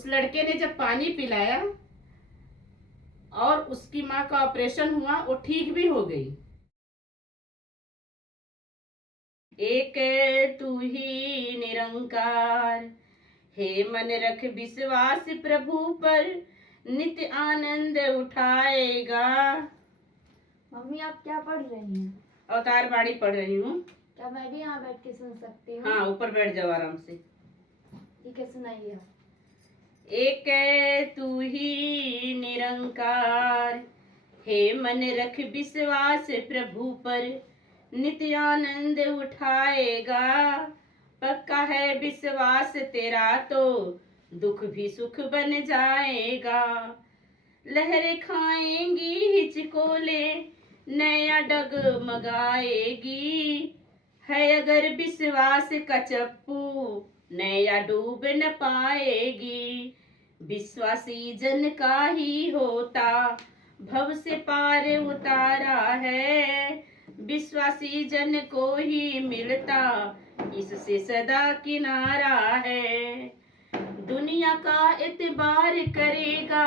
उस लड़के ने जब पानी पिलाया और उसकी माँ का ऑपरेशन हुआ, वो ठीक भी हो गई। एक तू ही निरंकार, हे मन रख विश्वास प्रभु पर, नित्य आनंद उठाएगा। मम्मी आप क्या पढ़ रही हैं? अवतार बाणी पढ़ रही हूँ। क्या मैं भी यहाँ बैठ के सुन सकती हूँ? हाँ, ऊपर बैठ जाओ आराम से। ठीक है, सुनाइए। एक तू ही निरंकार, हे मन रख विश्वास प्रभु पर, नित्य आनंद उठाएगा। पक्का है विश्वास तेरा तो, दुख भी सुख बन जाएगा। लहरें खाएंगी हिचकोले, नया डगमगाएगी। है अगर विश्वास का चप्पू, नया डूब न पाएगी। विश्वासी जन का ही होता, भव से पार उतारा है। विश्वासी जन को ही मिलता, इससे सदा किनारा है। दुनिया का एतबार करेगा,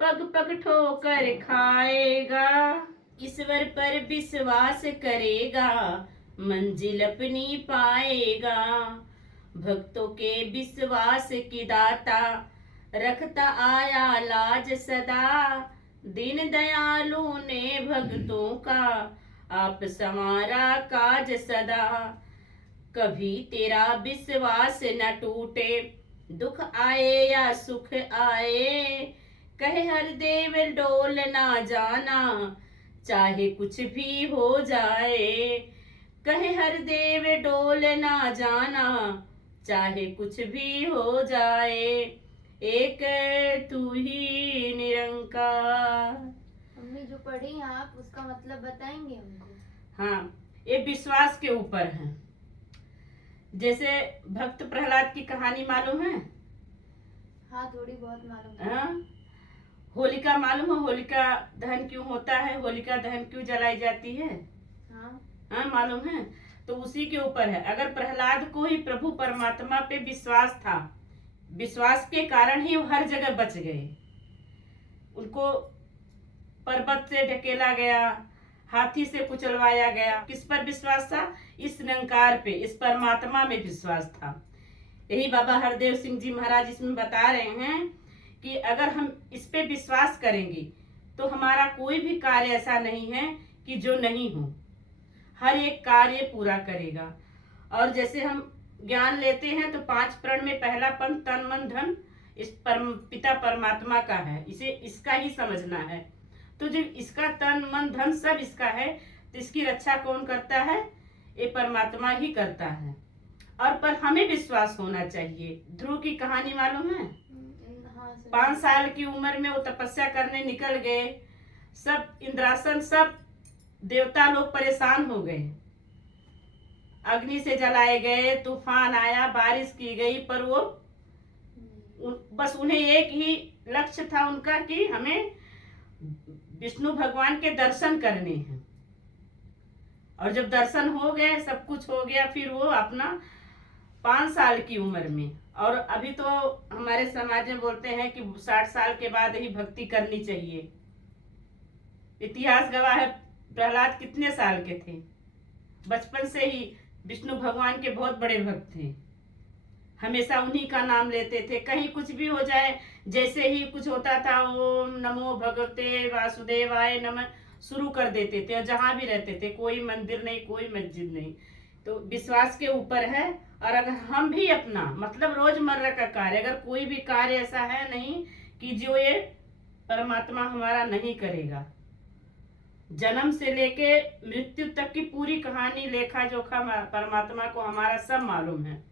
पग पग ठोकर खाएगा। ईश्वर पर विश्वास करेगा, मंजिल अपनी पाएगा। भक्तों के विश्वास की दाता, रखता आया लाज सदा। दीन दयालु ने भक्तों का, आप संवारा काज सदा। कभी तेरा विश्वास न टूटे, दुख आए या सुख आए। कहे हर देव डोल ना जाना, चाहे कुछ भी हो जाए। कहे हर देव डोल ना जाना, चाहे कुछ भी हो जाए। एक तू ही निरंकार। मम्मी जो पढ़ी आप उसका मतलब बताएंगे हमको? हाँ, ये विश्वास के ऊपर है। जैसे भक्त प्रहलाद की कहानी मालूम है? हाँ, थोड़ी बहुत मालूम है। हाँ, होलिका मालूम है? होलिका दहन क्यों होता है? होलिका दहन क्यों जलाई जाती है? हाँ, हाँ, मालूम है। तो उसी के ऊपर है। अगर प्रहलाद को ही प्रभु परमात्मा पे विश्वास था, विश्वास के कारण ही वो हर जगह बच गए। उनको पर्वत से ढकेला गया, हाथी से कुचलवाया गया। किस पर विश्वास था? इस निरंकार पे, इस परमात्मा में विश्वास था। यही बाबा हरदेव सिंह जी महाराज इसमें बता रहे हैं कि अगर हम इस पे विश्वास करेंगे तो हमारा कोई भी कार्य ऐसा नहीं है कि जो नहीं हो। हर एक कार्य पूरा करेगा। और जैसे हम ज्ञान लेते हैं तो 5 प्रण में पहला पंथ तन मन धन इस पिता परमात्मा का है, इसे इसका ही समझना है। तो जब इसका तन मन धन सब इसका है, तो इसकी रक्षा कौन करता है? ये परमात्मा ही करता है। और पर हमें विश्वास होना चाहिए। ध्रुव की कहानी मालूम है? हाँ, 5 साल की उम्र में वो तपस्या करने निकल गए। सब इंद्रासन, सब देवता लोग परेशान हो गए। अग्नि से जलाए गए, तूफान आया, बारिश की गई, पर वो बस उन्हें एक ही लक्ष्य था उनका कि हमें विष्णु भगवान के दर्शन करने हैं। और जब दर्शन हो गए, सब कुछ हो गया, फिर वो अपना 5 साल की उम्र में, और अभी तो हमारे समाज में बोलते हैं कि 60 साल के बाद ही भक्ति करनी चाहिए। इतिहास गवाह है प्रहलाद कितने साल के थे। बचपन से ही विष्णु भगवान के बहुत बड़े भक्त थे। हमेशा उन्हीं का नाम लेते थे। कहीं कुछ भी हो जाए, जैसे ही कुछ होता था, ओम नमो भगवते वासुदेवाय नमः शुरू कर देते थे। और जहां भी रहते थे, कोई मंदिर नहीं, कोई मस्जिद नहीं। तो विश्वास के ऊपर है। और अगर हम भी अपना मतलब रोजमर्रा का कार्य, अगर कोई भी कार्य ऐसा है नहीं कि जो ये परमात्मा हमारा नहीं करेगा। जन्म से लेके मृत्यु तक की पूरी कहानी लेखा जोखा परमात्मा को हमारा सब मालूम है।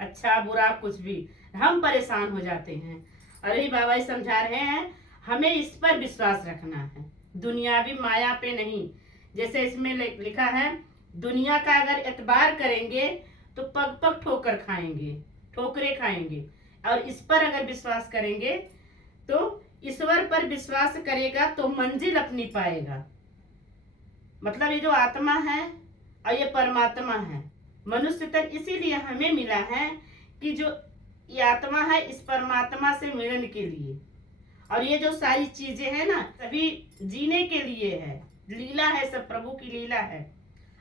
अच्छा बुरा कुछ भी, हम परेशान हो जाते हैं। अरे बाबा समझा रहे हैं हमें इस पर विश्वास रखना है, दुनियावी माया पे नहीं। जैसे इसमें लिखा है, दुनिया का अगर एतबार करेंगे तो पग पग ठोकर खाएंगे, ठोकरे खाएंगे। और इस पर अगर विश्वास करेंगे तो ईश्वर पर विश्वास करेगा तो मंजिल अपनी पाएगा। मतलब ये जो आत्मा है और ये परमात्मा है, मनुष्य तन इसीलिए हमें मिला है कि जो ये आत्मा है इस परमात्मा से मिलन के लिए। और ये जो सारी चीजें हैं ना सभी जीने के लिए है, लीला है, सब प्रभु की लीला है।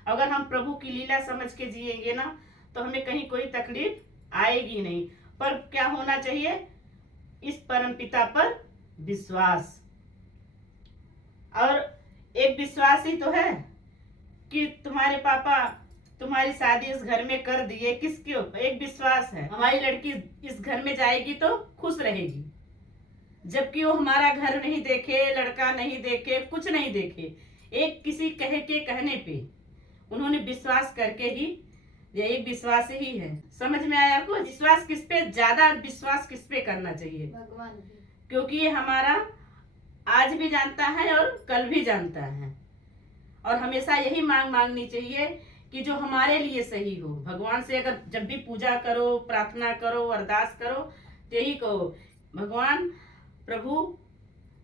अगर हम प्रभु की लीला समझ के जिएंगे ना तो हमें कहीं कोई तकलीफ आएगी नहीं। पर क्या होना चाहिए, इस परम पिता पर विश्वास। और एक विश्वास ही तो है कि तुम्हारे पापा तुम्हारी शादी इस घर में कर दिए, किसके ऊपर? एक विश्वास है हमारी लड़की इस घर में जाएगी तो खुश रहेगी, जबकि वो हमारा घर नहीं देखे, लड़का नहीं देखे, कुछ नहीं देखे, एक किसी कहने पे उन्होंने विश्वास करके ही, ये एक विश्वास ही है। समझ में आया आपको? विश्वास किस पे, ज्यादा विश्वास किस पे करना चाहिए? भगवान भी। क्योंकि ये हमारा आज भी जानता है और कल भी जानता है। और हमेशा यही मांगनी चाहिए कि जो हमारे लिए सही हो। भगवान से अगर जब भी पूजा करो, प्रार्थना करो, अरदास करो तो यही कहो, भगवान प्रभु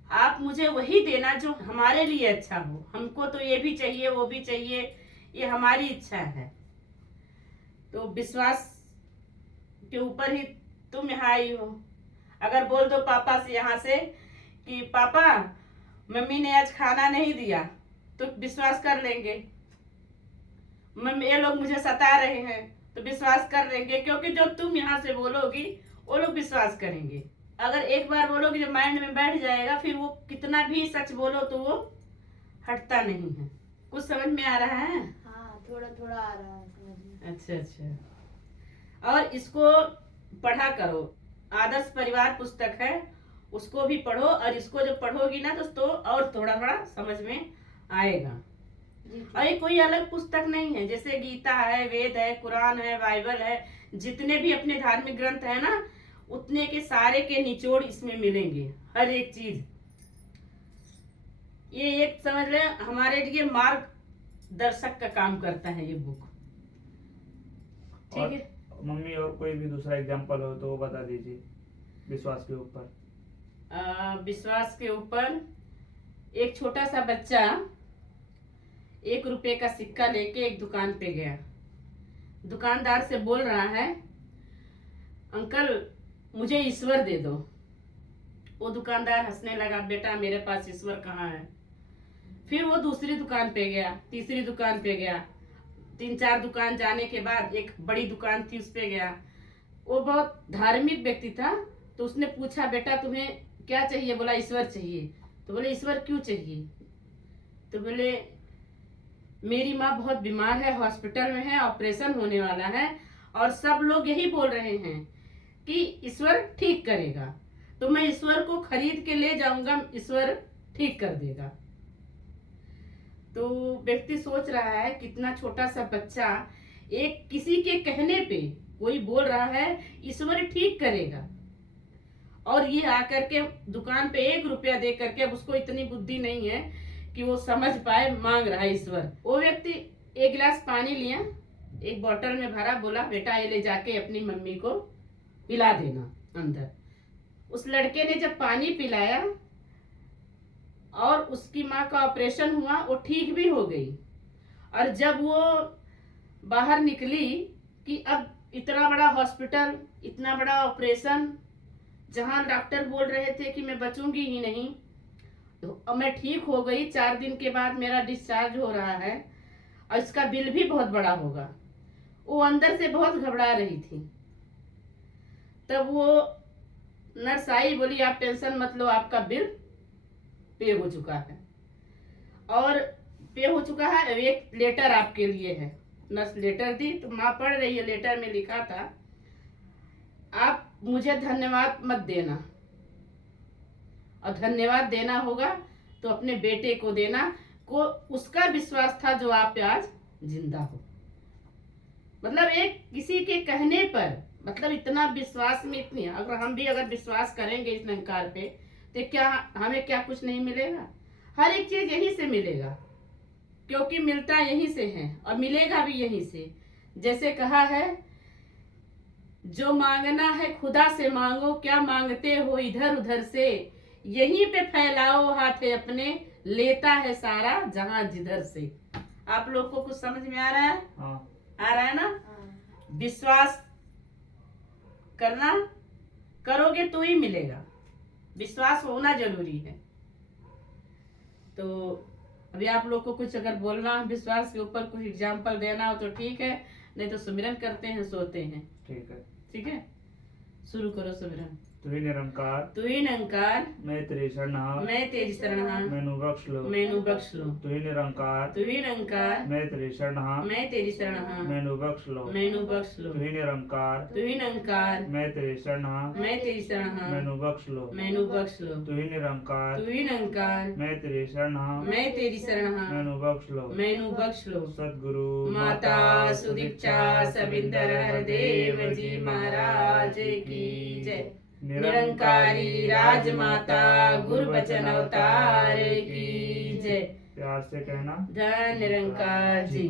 आप मुझे वही देना जो हमारे लिए अच्छा हो। हमको तो ये भी चाहिए, वो भी चाहिए, ये हमारी इच्छा है। तो विश्वास के ऊपर ही तुम यहाँ आई हो। अगर बोल दो पापा से यहाँ से कि पापा मम्मी ने आज खाना नहीं दिया, तो विश्वास कर लेंगे। मम्मी ये लोग मुझे सता रहे हैं, तो विश्वास कर लेंगे, क्योंकि जो तुम यहाँ से बोलोगी वो लोग विश्वास करेंगे। अगर एक बार बोलोगे जो माइंड में बैठ जाएगा, फिर वो कितना भी सच बोलो तो वो हटता नहीं है। कुछ समझ में आ रहा है? हाँ, थोड़ा थोड़ा आ रहा है समझ में। अच्छा अच्छा। और इसको पढ़ा करो, आदर्श परिवार पुस्तक है, उसको भी पढ़ो। और इसको जब पढ़ोगी ना तो और थोड़ा थोड़ा समझ में आएगा। और ये कोई अलग पुस्तक नहीं है, जैसे गीता है, वेद है, कुरान है, बाइबल है, जितने भी अपने धार्मिक ग्रंथ है ना, उतने के सारे के निचोड़ इसमें मिलेंगे, हर एक चीज। ये एक समझ ले हमारे लिए मार्गदर्शक का काम करता है ये बुक। ठीक है मम्मी, और कोई भी दूसरा एग्जांपल हो तो वो बता दीजिए विश्वास के ऊपर। विश्वास के ऊपर एक छोटा सा बच्चा 1 रुपए का सिक्का लेके एक दुकान पे गया। दुकानदार से बोल रहा है, अंकल मुझे ईश्वर दे दो। वो दुकानदार हंसने लगा, बेटा मेरे पास ईश्वर कहाँ है। फिर वो दूसरी दुकान पे गया, तीसरी दुकान पे गया, 3-4 दुकान जाने के बाद एक बड़ी दुकान थी, उस पे गया। वो बहुत धार्मिक व्यक्ति था, तो उसने पूछा, बेटा तुम्हें क्या चाहिए? बोला ईश्वर चाहिए। तो बोले ईश्वर क्यों चाहिए? तो बोले मेरी माँ बहुत बीमार है, हॉस्पिटल में है, ऑपरेशन होने वाला है, और सब लोग यही बोल रहे हैं कि ईश्वर ठीक करेगा, तो मैं ईश्वर को खरीद के ले जाऊंगा, ईश्वर ठीक कर देगा। तो व्यक्ति सोच रहा है, कितना छोटा सा बच्चा एक किसी के कहने पे कोई बोल रहा है ईश्वर ठीक करेगा, और ये आकर के दुकान पे 1 रुपया दे करके, अब उसको इतनी बुद्धि नहीं है कि वो समझ पाए, मांग रहा है ईश्वर। वो व्यक्ति 1 गिलास पानी लिया, एक बोतल में भरा, बोला बेटा ये ले जाके अपनी मम्मी को पिला देना अंदर। उस लड़के ने जब पानी पिलाया और उसकी माँ का ऑपरेशन हुआ, वो ठीक भी हो गई। और जब वो बाहर निकली कि अब इतना बड़ा हॉस्पिटल, इतना बड़ा ऑपरेशन, जहां डॉक्टर बोल रहे थे कि मैं बचूंगी ही नहीं, तो मैं ठीक हो गई, 4 दिन के बाद मेरा डिस्चार्ज हो रहा है, और इसका बिल भी बहुत बड़ा होगा। वो अंदर से बहुत घबरा रही थी। तब वो नर्स आई, बोली आप टेंशन मत लो, आपका बिल पे हो चुका है, और पे हो चुका है, एक लेटर आपके लिए है। नर्स लेटर दी, तो माँ पढ़ रही है, लेटर में लिखा था, आप मुझे धन्यवाद मत देना, और धन्यवाद देना होगा तो अपने बेटे को देना, को उसका विश्वास था जो आप आज जिंदा हो। मतलब एक किसी के कहने पर, मतलब इतना विश्वास में, इतनी अगर हम भी अगर विश्वास करेंगे इस निरंकार पे, तो क्या हमें क्या कुछ नहीं मिलेगा? हर एक चीज यहीं से मिलेगा, क्योंकि मिलता यहीं से है और मिलेगा भी यहीं से। जैसे कहा है, जो मांगना है खुदा से मांगो, क्या मांगते हो इधर उधर से, यहीं पे फैलाओ हाथ अपने, लेता है सारा जहां जिधर से। आप लोग को कुछ समझ में आ रहा है? हाँ। आ रहा है ना? हाँ। विश्वास करना, करोगे तो ही मिलेगा। विश्वास होना जरूरी है। तो अभी आप लोग को कुछ अगर बोलना हो विश्वास के ऊपर, कुछ एग्जाम्पल देना हो तो ठीक है, नहीं तो सुमिरन करते हैं, सोते हैं। ठीक है। ठीक है, शुरू करो सुमिरन। तू ही निरंकार, तू ही निरंकार, मैं तेरी शरण हाँ, मैं तेरी शरण हाँ, मैनू बख्श लो। मैनू बख्श लो। तू ही निरंकार, तू ही निरंकार, मैं तेरी शरण हाँ, मैं तेरी शरण हाँ, मैनू बख्श लो। मैनू बख्श लो। तू ही निरंकार, तू ही निरंकार, मैं तेरी शरण हाँ, मैं तेरी शरण हाँ, मैनू बख्श लो। मैनू बख्श लो। तू ही निरंकार, तू ही निरंकार, मैं तेरी शरण हाँ, मैं तेरी शरण हाँ, मैनू बख्श लो। मैनू बख्श लो। सदगुरु माता सुदीक्षा सविंदर हरदेव जी महाराज की जय। निरंकारी राजमाता गुरुबचन अवतार की जय। प्यार से कहना। धन निरंकार जी।